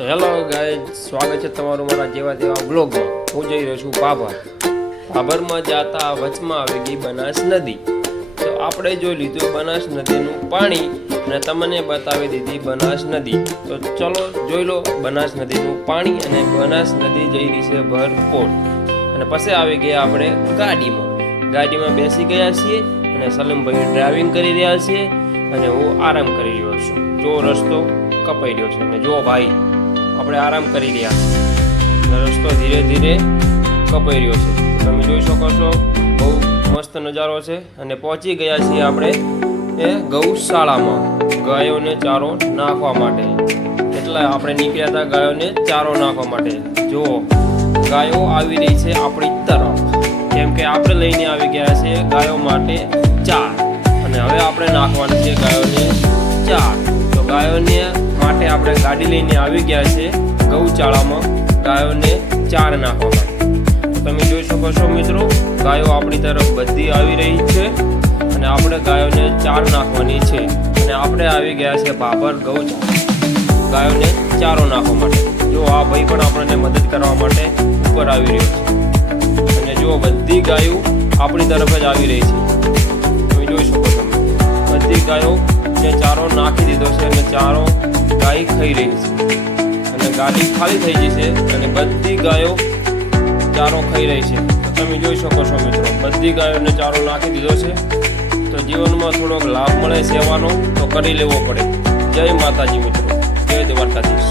Hello ગાય સ્વાગત છે તમારું મારા જેવા તેવા બ્લોગમાં હું જઈ રહ્યો છું ભાભર ભાભરમાં જાતા વચમાં આવી ગઈ બનાસ નદી. તો આપણે જોઈ લીધું બનાસ નદીનું પાણી અને તમને બતાવી દીધી બનાસ નદી. તો ચલો જોઈ લો બનાસ નદીનું પાણી અને બનાસ નદી જઈ રહી છે ભરપોર. અને પછી આવી ગયા આપણે ગાડીમાં. ગાડીમાં બેસી ગયા છીએ અને સલીમભાઈ ડ્રાઇવિંગ કરી રહ્યા છીએ અને હું આરામ કરી રહ્યો છું. જો રસ્તો કપાઈ રહ્યો છે. અને જો ભાઈ આપણે આરામ કરી રહ્યા છીએ. રસ્તો ધીરે ધીરે કપાઈ રહ્યો છે. તમે જોઈ શકો છો, બહુ મસ્ત નજારો છે. અને પહોંચી ગયા છીએ આપણે એ ગૌશાળામાં, ગાયોને ચારો નાખવા માટે. એટલે આપણે નીકળ્યા હતા ગાયોને ચારો નાખવા માટે. જુઓ, ગાયો આવી રહી છે આપણી તરફ. કેમ કે આપણે લઈને આવી ગયા છે ગાયો માટે ચાર. અને હવે આપણે નાખવાની આપણે ગાડી લઈને આવી ગયા છે ગૌચાળામાં ગાયોને ચાર નાખવા તમે જોઈ શકો છો મિત્રો, ગાયો આપણી તરફ બધી આવી રહી છે અને આપણે ગાયોને ચાર નાખવાની છે. અને આપણે આવી ગયા છે બાબર ગૌચાળા ગાયોને ચારો નાખવા માટે. જો આ ભાઈ પણ આપણને મદદ કરવા માટે ઉપર આવી રહ્યો છે. અને જો બધી ગાયો આપણી તરફ જ આવી રહી છે. તમે જોઈ શકો છો. બધી ગાયો જે ચારો નાખી દીધો છે અને ચારો ગાય ખાઈ રહી છે. અને ગાડી ખાલી થઈ ગઈ છે અને બધી ગાયો ચારો ખાઈ રહી છે. તો તમે જોઈ શકો છો મિત્રો, બધી ગાયોને ચારો નાખી દીધો છે. તો જીવનમાં થોડોક લાભ મળે સેવાનો, તો કરી લેવો પડે. જય માતાજી મિત્રો, જય દ્વારકાધીશ.